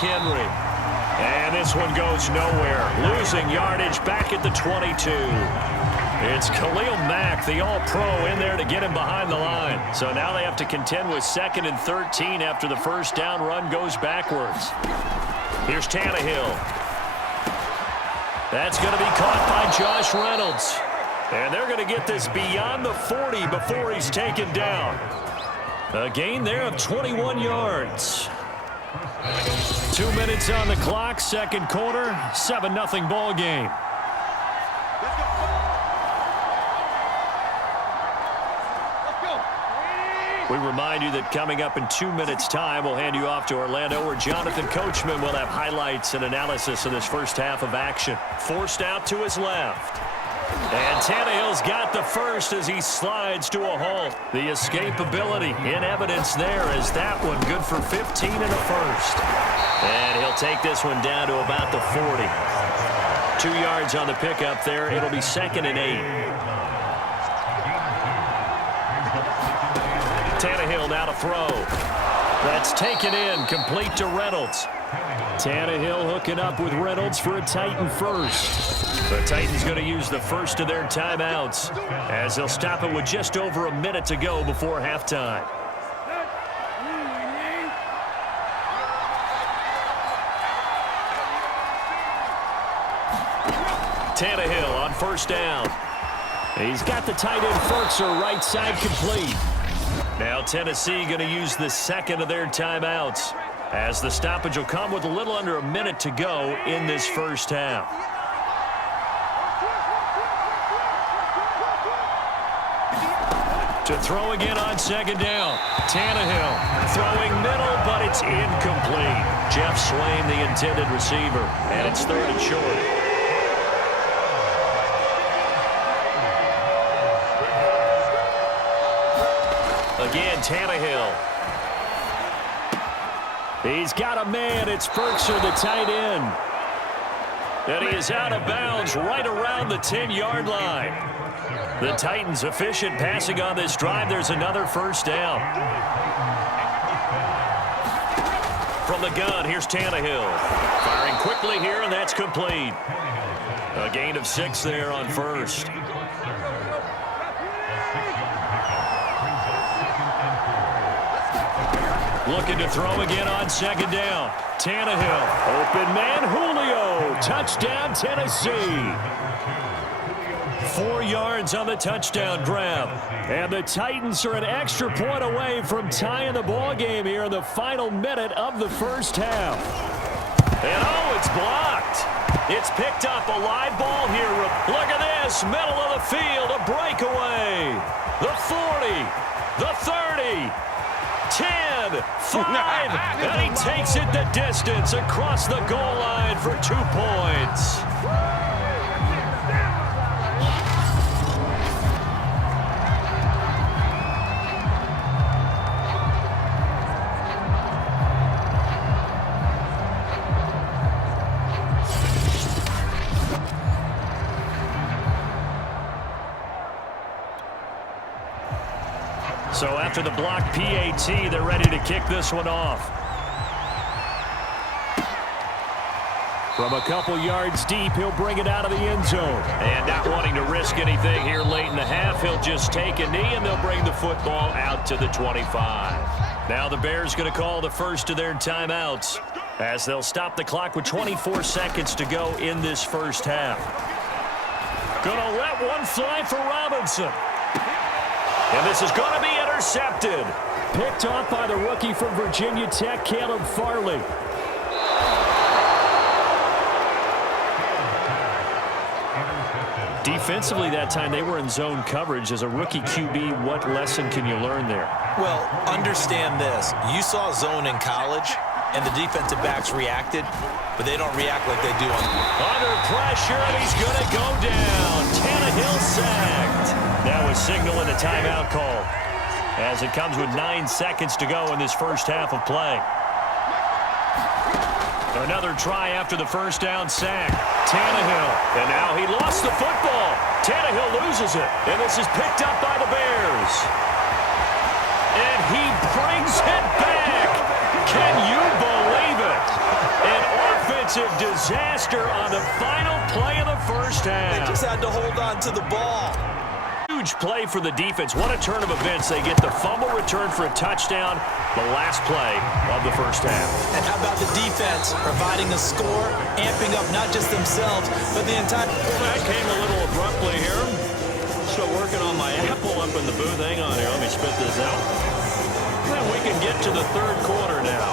Henry. And this one goes nowhere. Losing yardage back at the 22. It's Khalil Mack, the all-pro, in there to get him behind the line. So now they have to contend with 2nd and 13 after the first down run goes backwards. Here's Tannehill. That's going to be caught by Josh Reynolds. And they're going to get this beyond the 40 before he's taken down. A gain there of 21 yards. 2 minutes on the clock, second quarter, 7-0 ball game. We remind you that coming up in 2 minutes' time, we'll hand you off to Orlando, where Jonathan Coachman will have highlights and analysis of this first half of action. Forced out to his left. And Tannehill's got the first as he slides to a halt. The escapability in evidence there as that one good for 15 and a first. And he'll take this one down to about the 40. 2 yards on the pickup there. It'll be 2nd and 8. Tannehill now to throw. That's taken in, complete to Reynolds. Tannehill hooking up with Reynolds for a Titan first. The Titans going to use the first of their timeouts as they'll stop it with just over a minute to go before halftime. Tannehill on first down. He's got the tight end Ferkser right side complete. Now Tennessee going to use the second of their timeouts as the stoppage will come with a little under a minute to go in this first half. To throw again on second down. Tannehill throwing middle, but it's incomplete. Jeff Swain, the intended receiver, and it's 3rd and short. Again, Tannehill. He's got a man. It's Ferkser, the tight end. And he is out of bounds right around the 10-yard line. The Titans efficient passing on this drive. There's another first down. From the gun, here's Tannehill. Firing quickly here, and that's complete. A gain of 6 there on first. Looking to throw again on second down. Tannehill. Open man, Julio. Touchdown, Tennessee. 4 yards on the touchdown grab. And the Titans are an extra point away from tying the ball game here in the final minute of the first half. And oh, it's blocked. It's picked up, a live ball here. Look at this, middle of the field, a breakaway. The 40, the 30. 10, 5, and he takes it the distance across the goal line for 2 points. So after the blocked PAT, they're ready to kick this one off. From a couple yards deep, he'll bring it out of the end zone. And not wanting to risk anything here late in the half, he'll just take a knee, and they'll bring the football out to the 25. Now the Bears going to call the first of their timeouts as they'll stop the clock with 24 seconds to go in this first half. Gonna let one fly for Robinson. And this is going to be intercepted. Picked off by the rookie from Virginia Tech, Caleb Farley. Defensively that time, they were in zone coverage. As a rookie QB, what lesson can you learn there? Well, understand this. You saw zone in college, and the defensive backs reacted, but they don't react like they do on. Under pressure, and he's going to go down. Tannehill sacked. That was signaling a timeout call as it comes with 9 seconds to go in this first half of play. Another try after the first down sack. Tannehill, and now he lost the football. Tannehill loses it, and this is picked up by the Bears. And he brings it back. Can you believe it? defensive disaster on the final play of the first half. They just had to hold on to the ball. Huge play for the defense. What a turn of events. They get the fumble return for a touchdown, the last play of the first half. And how about the defense providing a score, amping up not just themselves, but the entire... Well, that came a little abruptly here. Still working on my apple up in the booth. Hang on here. Let me spit this out. And we can get to the third quarter now.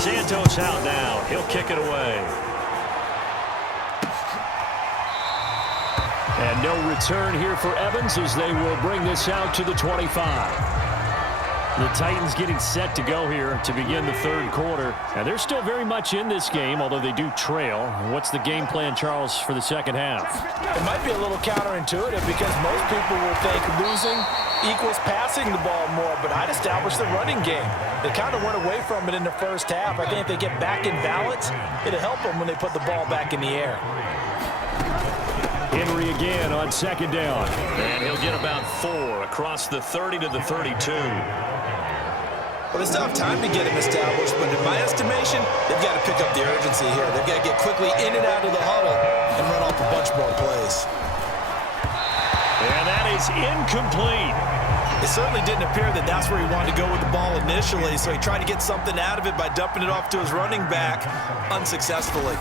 Santos out now. He'll kick it away. And no return here for Evans as they will bring this out to the 25. The Titans getting set to go here to begin the third quarter. And they're still very much in this game, although they do trail. What's the game plan, Charles, for the second half? It might be a little counterintuitive because most people will think losing equals passing the ball more, but I'd establish the running game. They kind of went away from it in the first half. I think if they get back in balance, it'll help them when they put the ball back in the air. Henry again on second down. And he'll get about 4 across the 30 to the 32. Well, they still have time to get him established, but in my estimation, they've got to pick up the urgency here. They've got to get quickly in and out of the huddle and run off a bunch more plays. And that is incomplete. It certainly didn't appear that that's where he wanted to go with the ball initially, so he tried to get something out of it by dumping it off to his running back unsuccessfully.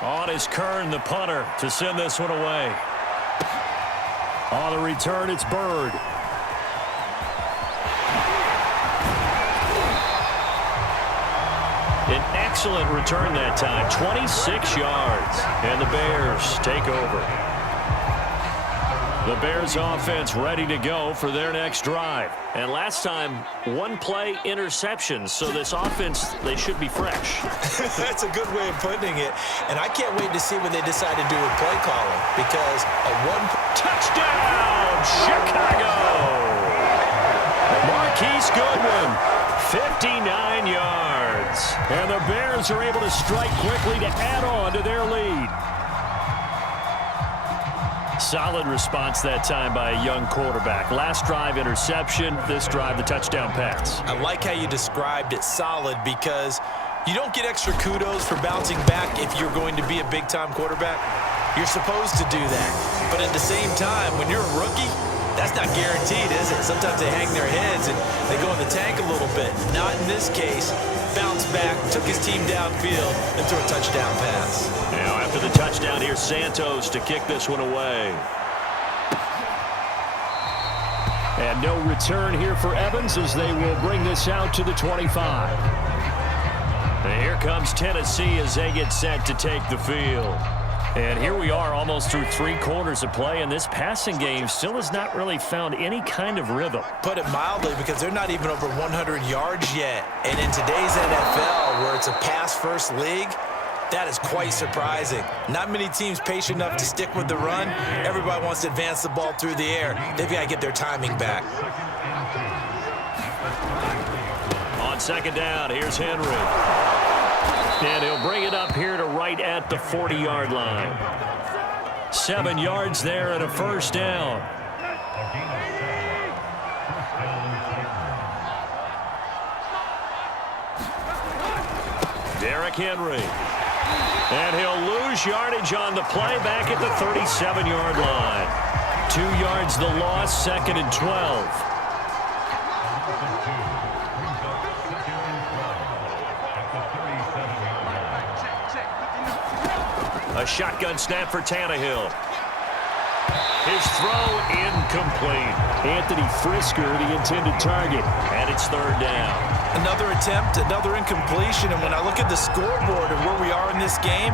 On is Kern, the punter, to send this one away. On the return, it's Bird. An excellent return that time, 26 yards. And the Bears take over. The Bears offense ready to go for their next drive. And last time, one play interception. So this offense, they should be fresh. That's a good way of putting it. And I can't wait to see what they decide to do with play calling. Because a touchdown, Chicago! Marquise Goodwin, 59 yards. And the Bears are able to strike quickly to add on to their lead. Solid response that time by a young quarterback. Last drive, interception. This drive, the touchdown pass. I like how you described it, solid, because you don't get extra kudos for bouncing back if you're going to be a big-time quarterback. You're supposed to do that. But at the same time, when you're a rookie, that's not guaranteed, is it? Sometimes they hang their heads and they go in the tank a little bit. Not in this case. Bounced back, took his team downfield, and threw a touchdown pass. Now after the touchdown, here's Santos to kick this one away. And no return here for Evans as they will bring this out to the 25. And here comes Tennessee as they get set to take the field. And here we are almost through 3 quarters of play, and this passing game still has not really found any kind of rhythm. Put it mildly, because they're not even over 100 yards yet. And in today's NFL, where it's a pass-first league, that is quite surprising. Not many teams patient enough to stick with the run. Everybody wants to advance the ball through the air. They've got to get their timing back. On second down, here's Henry. And he'll bring it up here to right at the 40-yard line. 7 yards there and a first down. Derrick Henry. And he'll lose yardage on the play back at the 37-yard line. 2 yards the loss, 2nd and 12. A shotgun snap for Tannehill. His throw incomplete. Anthony Frisker, the intended target, and it's 3rd down. Another attempt, another incompletion, and when I look at the scoreboard and where we are in this game,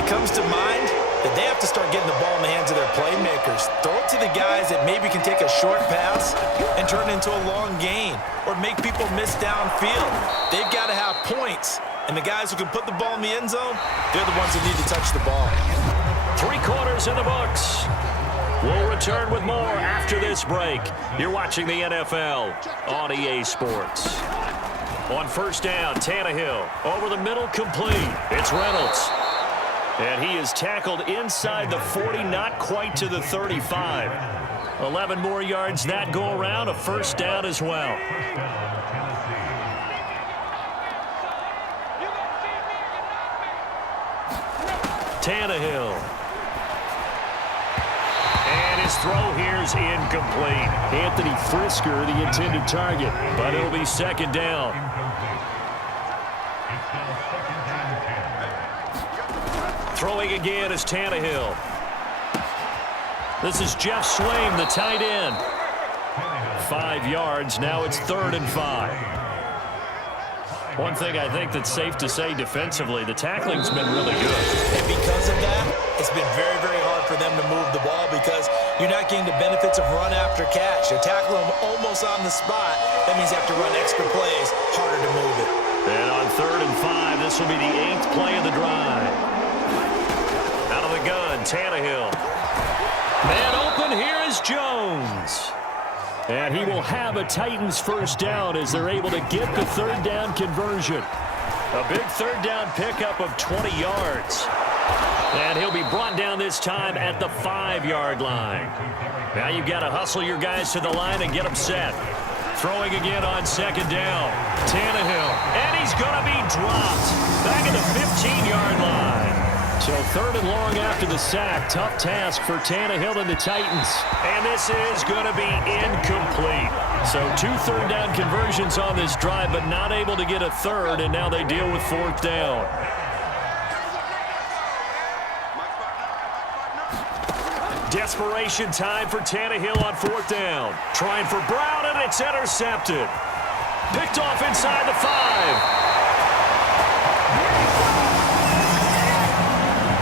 it comes to mind that they have to start getting the ball in the hands of their playmakers. Throw it to the guys that maybe can take a short pass and turn it into a long gain or make people miss downfield. They've got to have points. And the guys who can put the ball in the end zone, they're the ones that need to touch the ball. 3 quarters in the books. We'll return with more after this break. You're watching the NFL on EA Sports. On first down, Tannehill. Over the middle, complete. It's Reynolds. And he is tackled inside the 40, not quite to the 35. 11 more yards that go around, a first down as well. Tannehill. And his throw here is incomplete. Anthony Frisker, the intended target. But it'll be second down. Throwing again is Tannehill. This is Jeff Swaim, the tight end. 5 yards. Now it's 3rd and 5. One thing I think that's safe to say defensively, the tackling's been really good. And because of that, it's been very, very hard for them to move the ball because you're not getting the benefits of run after catch. You're tackling them almost on the spot. That means you have to run extra plays, harder to move it. And on 3rd and 5, this will be the 8th play of the drive. Out of the gun, Tannehill. Man open, here is Jones. And he will have a Titans first down as they're able to get the 3rd down conversion. A big 3rd down pickup of 20 yards. And he'll be brought down this time at the 5-yard line. Now you've got to hustle your guys to the line and get them set. Throwing again on 2nd down. Tannehill. And he's going to be dropped. Back at the 15-yard line. So 3rd and long after the sack. Tough task for Tannehill and the Titans. And this is going to be incomplete. So 2 3rd down conversions on this drive, but not able to get a 3rd, and now they deal with 4th down. Desperation time for Tannehill on 4th down. Trying for Brown, and it's intercepted. Picked off inside the 5.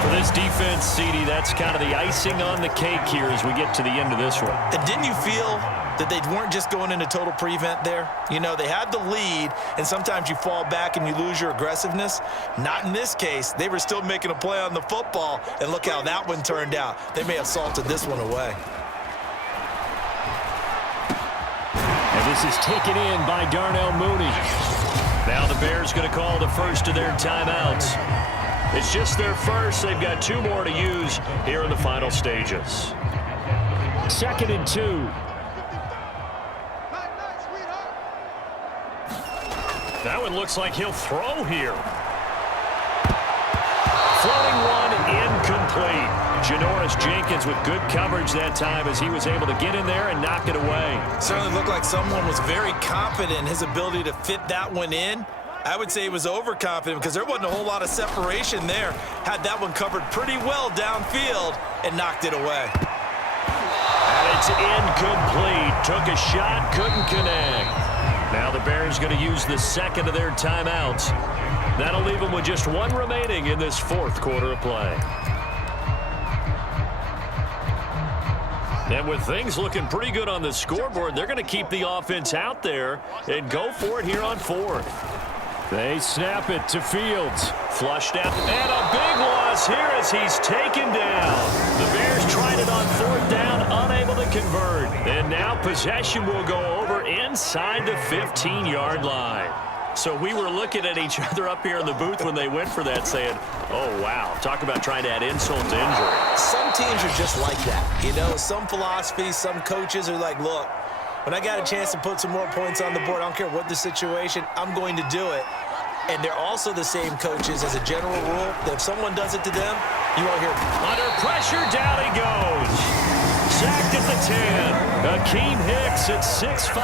For this defense, CD, that's kind of the icing on the cake here as we get to the end of this one. And didn't you feel that they weren't just going into total prevent there? You know, they had the lead, and sometimes you fall back and you lose your aggressiveness. Not in this case. They were still making a play on the football, and look how that one turned out. They may have salted this one away. And this is taken in by Darnell Mooney. Now the Bears going to call the first of their timeouts. It's just their first. They've got 2 more to use here in the final stages. 2nd and 2. That one looks like he'll throw here. Floating one, incomplete. Janoris Jenkins with good coverage that time as he was able to get in there and knock it away. Certainly looked like someone was very confident in his ability to fit that one in. I would say he was overconfident because there wasn't a whole lot of separation there. Had that one covered pretty well downfield and knocked it away. And it's incomplete. Took a shot, couldn't connect. Now the Bears going to use the 2nd of their timeouts. That'll leave them with just 1 remaining in this 4th quarter of play. And with things looking pretty good on the scoreboard, they're going to keep the offense out there and go for it here on 4th. They snap it to Fields. Flushed out. And a big loss here as he's taken down. The Bears tried it on 4th down, unable to convert. And now possession will go over inside the 15-yard line. So we were looking at each other up here in the booth when they went for that saying, oh, wow, talk about trying to add insult to injury. Some teams are just like that. You know, some philosophies, some coaches are like, look, when I got a chance to put some more points on the board, I don't care what the situation, I'm going to do it. And they're also the same coaches as a general rule that if someone does it to them, you won't hear it. Under pressure, down he goes. Sacked at the 10. Akeem Hicks at 6'5",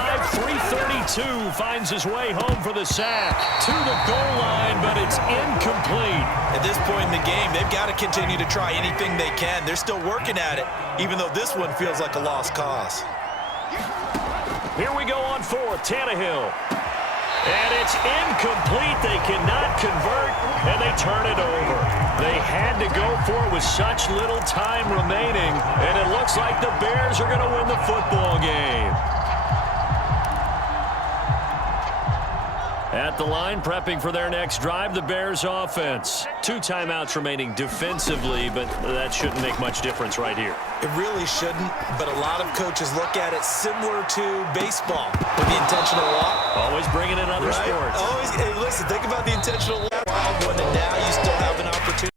332 finds his way home for the sack. To the goal line, but it's incomplete. At this point in the game, they've got to continue to try anything they can. They're still working at it, even though this one feels like a lost cause. Here we go on 4th, Tannehill. And it's incomplete. They cannot convert, and they turn it over. They had to go for it with such little time remaining, and it looks like the Bears are going to win the football game. At the line, prepping for their next drive, the Bears offense. 2 timeouts remaining defensively, but that shouldn't make much difference right here. It really shouldn't, but a lot of coaches look at it similar to baseball with the intentional walk. Always bringing in other sports. Always, hey, listen, think about the intentional walk. When now you still have an opportunity.